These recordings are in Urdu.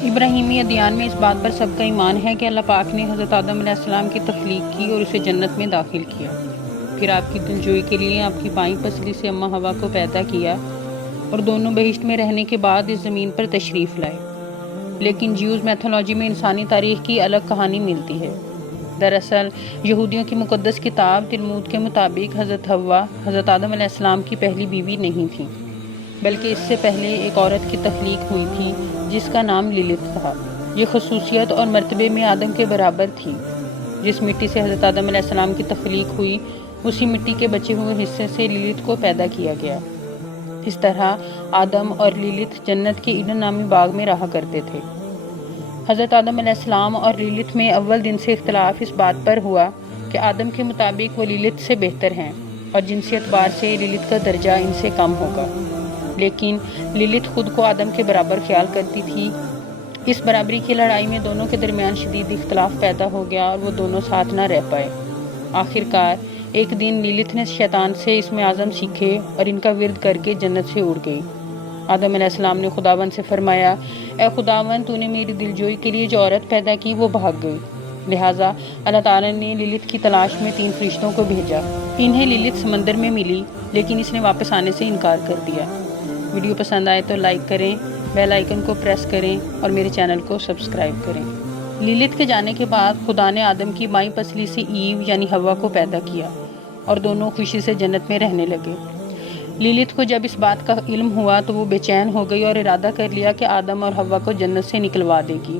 ابراہیمی ادیان میں اس بات پر سب کا ایمان ہے کہ اللہ پاک نے حضرت آدم علیہ السلام کی تخلیق کی اور اسے جنت میں داخل کیا، پھر آپ کی دلجوئی کے لیے آپ کی بائیں پسلی سے اماں ہوا کو پیدا کیا اور دونوں بہشت میں رہنے کے بعد اس زمین پر تشریف لائے۔ لیکن جیوز میتھولوجی میں انسانی تاریخ کی الگ کہانی ملتی ہے۔ دراصل یہودیوں کی مقدس کتاب تلمود کے مطابق حضرت حوا حضرت آدم علیہ السلام کی پہلی بیوی نہیں تھی، بلکہ اس سے پہلے ایک عورت کی تخلیق ہوئی تھی جس کا نام لیلت تھا۔ یہ خصوصیت اور مرتبے میں آدم کے برابر تھی۔ جس مٹی سے حضرت آدم علیہ السلام کی تخلیق ہوئی، اسی مٹی کے بچے ہوئے حصے سے لیلت کو پیدا کیا گیا۔ اس طرح آدم اور لیلت جنت کے ایڈن نامی باغ میں رہا کرتے تھے۔ حضرت آدم علیہ السلام اور لیلت میں اول دن سے اختلاف اس بات پر ہوا کہ آدم کے مطابق وہ لیلت سے بہتر ہیں اور جنسی اعتبار سے لیلت کا درجہ ان سے کم ہوگا، لیکن لیلت خود کو آدم کے برابر خیال کرتی تھی۔ اس برابری کی لڑائی میں دونوں کے درمیان شدید اختلاف پیدا ہو گیا اور وہ دونوں ساتھ نہ رہ پائے۔ آخر کار ایک دن لیلت نے شیطان سے اسم اعظم سیکھے اور ان کا ورد کر کے جنت سے اڑ گئی۔ آدم علیہ السلام نے خداوند سے فرمایا، اے خداوند، تو نے میری دلجوئی کے لیے جو عورت پیدا کی وہ بھاگ گئی۔ لہٰذا اللہ تعالیٰ نے لیلت کی تلاش میں 3 فرشتوں کو بھیجا۔ انہیں لیلت سمندر میں ملی، لیکن اس نے واپس آنے سے انکار کر دیا۔ ویڈیو پسند آئے تو لائک کریں، بیل آئیکن کو پریس کریں اور میرے چینل کو سبسکرائب کریں۔ لیلت کے جانے کے بعد خدا نے آدم کی بائیں پسلی سے ایو یعنی حوا کو پیدا کیا اور دونوں خوشی سے جنت میں رہنے لگے۔ لیلت کو جب اس بات کا علم ہوا تو وہ بے چین ہو گئی اور ارادہ کر لیا کہ آدم اور حوا کو جنت سے نکلوا دے گی۔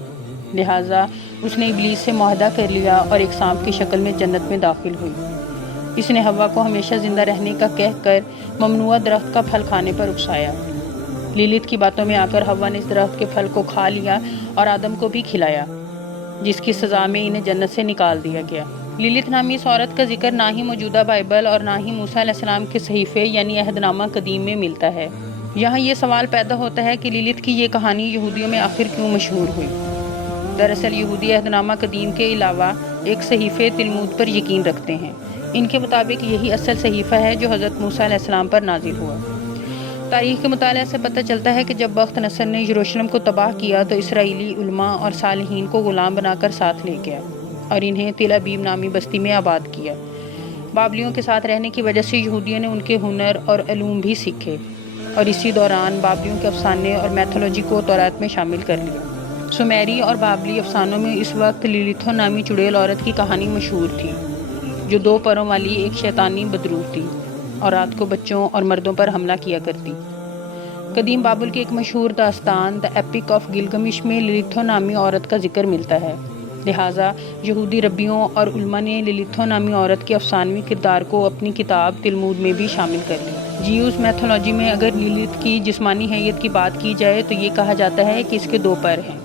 لہٰذا اس نے ابلیس سے معاہدہ کر لیا اور ایک سانپ کی شکل میں جنت میں داخل ہوئی۔ اس نے حوا کو ہمیشہ زندہ رہنے کا کہہ کر ممنوعہ درخت کا پھل کھانے پر اکسایا۔ لیلت کی باتوں میں آ کر حوا نے اس درخت کے پھل کو کھا لیا اور آدم کو بھی کھلایا، جس کی سزا میں انہیں جنت سے نکال دیا گیا۔ لیلت نامی اس عورت کا ذکر نہ ہی موجودہ بائبل اور نہ ہی موسیٰ علیہ السلام کے صحیفے یعنی عہد نامہ قدیم میں ملتا ہے۔ یہاں یہ سوال پیدا ہوتا ہے کہ لیلت کی یہ کہانی یہودیوں میں آخر کیوں مشہور ہوئی؟ دراصل یہودی عہد نامہ قدیم کے علاوہ ایک صحیفے تلمود پر یقین رکھتے ہیں۔ ان کے مطابق یہی اصل صحیفہ ہے جو حضرت موسیٰ علیہ السلام پر نازل ہوا۔ تاریخ کے مطالعہ سے پتہ چلتا ہے کہ جب بخت نصر نے یروشلم کو تباہ کیا تو اسرائیلی علماء اور صالحین کو غلام بنا کر ساتھ لے گیا اور انہیں تل ابیب نامی بستی میں آباد کیا۔ بابلیوں کے ساتھ رہنے کی وجہ سے یہودیوں نے ان کے ہنر اور علوم بھی سیکھے اور اسی دوران بابلیوں کے افسانے اور میتھولوجی کو تورات میں شامل کر لیا۔ سمیری اور بابلی افسانوں میں اس وقت لیلیتھو نامی چڑیل عورت کی کہانی مشہور تھی، جو 2 پروں والی ایک شیطانی بدروح تھی اور رات کو بچوں اور مردوں پر حملہ کیا کرتی۔ قدیم بابل کی ایک مشہور داستان دی ایپک آف گلگمش میں لیلیتھو نامی عورت کا ذکر ملتا ہے۔ لہٰذا یہودی ربیوں اور علماء نے لیلیتھو نامی عورت کے افسانوی کردار کو اپنی کتاب تلمود میں بھی شامل کر لیا۔ جیوز میتھولوجی میں اگر لیلت کی جسمانی حیت کی بات کی جائے تو یہ کہا جاتا ہے کہ اس کے 2 پر ہیں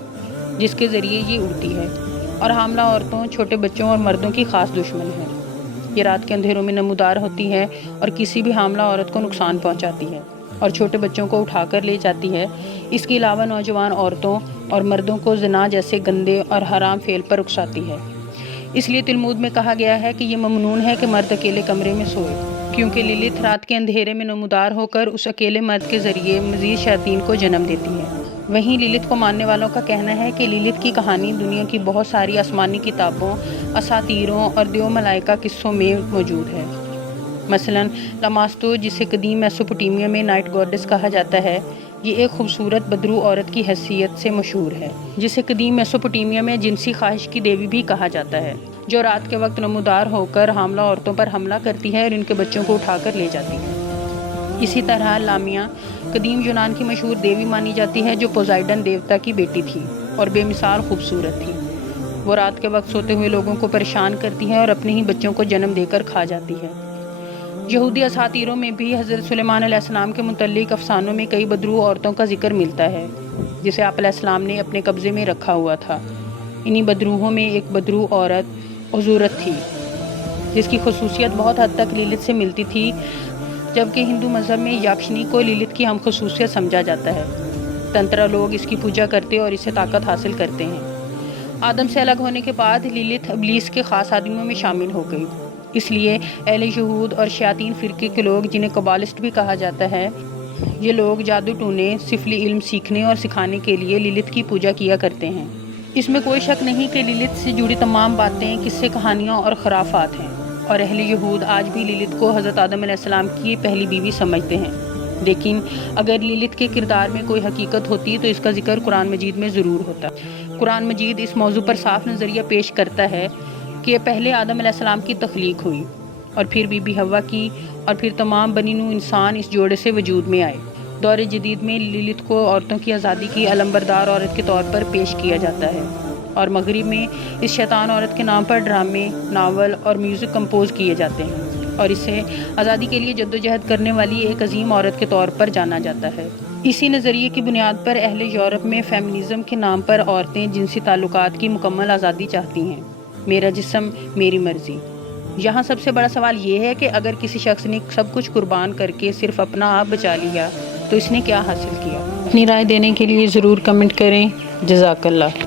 جس کے ذریعے یہ اڑتی ہے اور حاملہ عورتوں، چھوٹے بچوں اور مردوں کی خاص دشمن ہے۔ یہ رات کے اندھیروں میں نمودار ہوتی ہے اور کسی بھی حاملہ عورت کو نقصان پہنچاتی ہے اور چھوٹے بچوں کو اٹھا کر لے جاتی ہے۔ اس کے علاوہ نوجوان عورتوں اور مردوں کو زنا جیسے گندے اور حرام فعل پر اکساتی ہے۔ اس لیے تلمود میں کہا گیا ہے کہ یہ ممنون ہے کہ مرد اکیلے کمرے میں سوئے، کیونکہ لیلت رات کے اندھیرے میں نمودار ہو کر اس اکیلے مرد کے ذریعے مزید شیاطین کو جنم دیتی ہے۔ وہیں لیلت کو ماننے والوں کا کہنا ہے کہ لیلت کی کہانی دنیا کی بہت ساری آسمانی کتابوں، اساطیروں اور دیو ملائکہ قصوں میں موجود ہے۔ مثلاً لاماستو، جسے قدیم میسوپوٹیمیا میں نائٹ گوڈس کہا جاتا ہے، یہ ایک خوبصورت بدرو عورت کی حیثیت سے مشہور ہے، جسے قدیم میسوپوٹیمیا میں جنسی خواہش کی دیوی بھی کہا جاتا ہے، جو رات کے وقت نمودار ہو کر حاملہ عورتوں پر حملہ کرتی ہے اور ان کے بچوں کو اٹھا کر لے جاتی ہے۔ اسی طرح لامیاں قدیم یونان کی مشہور دیوی مانی جاتی ہے، جو پوزائیڈن دیوتا کی بیٹی تھی اور بے مثال خوبصورت تھی۔ وہ رات کے وقت سوتے ہوئے لوگوں کو پریشان کرتی ہے اور اپنے ہی بچوں کو جنم دے کر کھا جاتی ہے۔ یہودی اساطیروں میں بھی حضرت سلیمان علیہ السلام کے متعلق افسانوں میں کئی بدرو عورتوں کا ذکر ملتا ہے، جسے آپ علیہ السلام نے اپنے قبضے میں رکھا ہوا تھا۔ انہی بدروحوں میں ایک بدرو عورت عزورت تھی، جس کی خصوصیت بہت حد تک لیلت سے ملتی تھی، جبکہ ہندو مذہب میں یاکشنی کو لیلت کی ہم خصوصیت سمجھا جاتا ہے۔ تنترا لوگ اس کی پوجا کرتے اور اسے طاقت حاصل کرتے ہیں۔ آدم سے الگ ہونے کے بعد لیلت ابلیس کے خاص آدمیوں میں شامل ہو گئی، اس لیے اہل یہود اور شیاطین فرقے کے لوگ، جنہیں قبالسٹ بھی کہا جاتا ہے، یہ لوگ جادو ٹونے، سفلی علم سیکھنے اور سکھانے کے لیے للت کی پوجا کیا کرتے ہیں۔ اس میں کوئی شک نہیں کہ للت سے جڑی تمام باتیں قصے، کہانیاں اور خرافات ہیں، اور اہل یہود آج بھی للت کو حضرت آدم علیہ السلام کی پہلی بیوی سمجھتے ہیں۔ لیکن اگر للت کے کردار میں کوئی حقیقت ہوتی تو اس کا ذکر قرآن مجید میں ضرور ہوتا۔ قرآن مجید اس موضوع پر صاف نظریہ پیش کرتا ہے کہ پہلے آدم علیہ السلام کی تخلیق ہوئی، اور پھر بی بی حوا کی، اور پھر تمام بنی نوع انسان اس جوڑے سے وجود میں آئے۔ دور جدید میں للت کو عورتوں کی آزادی کی علمبردار عورت کے طور پر پیش کیا جاتا ہے، اور مغرب میں اس شیطان عورت کے نام پر ڈرامے، ناول اور میوزک کمپوز کیے جاتے ہیں، اور اسے آزادی کے لیے جدوجہد کرنے والی ایک عظیم عورت کے طور پر جانا جاتا ہے۔ اسی نظریے کی بنیاد پر اہل یورپ میں فیمنزم کے نام پر عورتیں جنسی تعلقات کی مکمل آزادی چاہتی ہیں۔ میرا جسم میری مرضی۔ یہاں سب سے بڑا سوال یہ ہے کہ اگر کسی شخص نے سب کچھ قربان کر کے صرف اپنا آپ بچا لیا تو اس نے کیا حاصل کیا؟ اپنی رائے دینے کے لیے ضرور کمنٹ کریں۔ جزاک اللہ۔